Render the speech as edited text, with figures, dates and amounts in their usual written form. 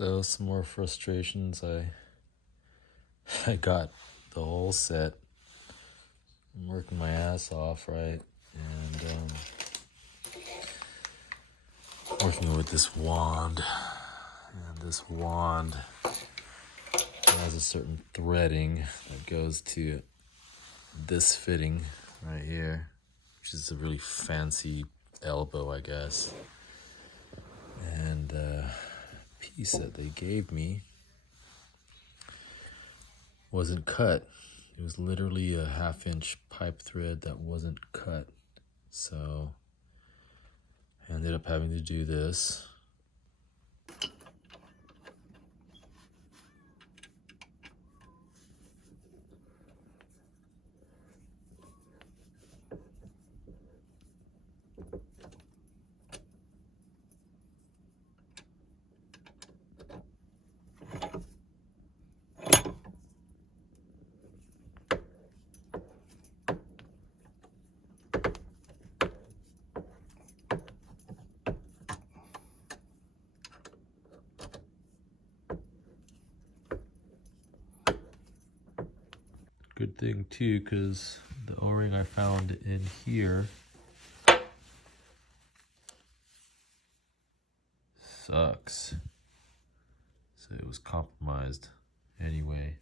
So some more frustrations. I got the whole set. I'm working my ass off, right? And working with this wand. And this wand has a certain threading that goes to this fitting right here, which is a really fancy elbow, I guess. And the piece that they gave me wasn't cut. It was literally a 1/2-inch pipe thread that wasn't cut. So I ended up having to do this. Good thing too, because the O-ring I found in here sucks. So it was compromised anyway.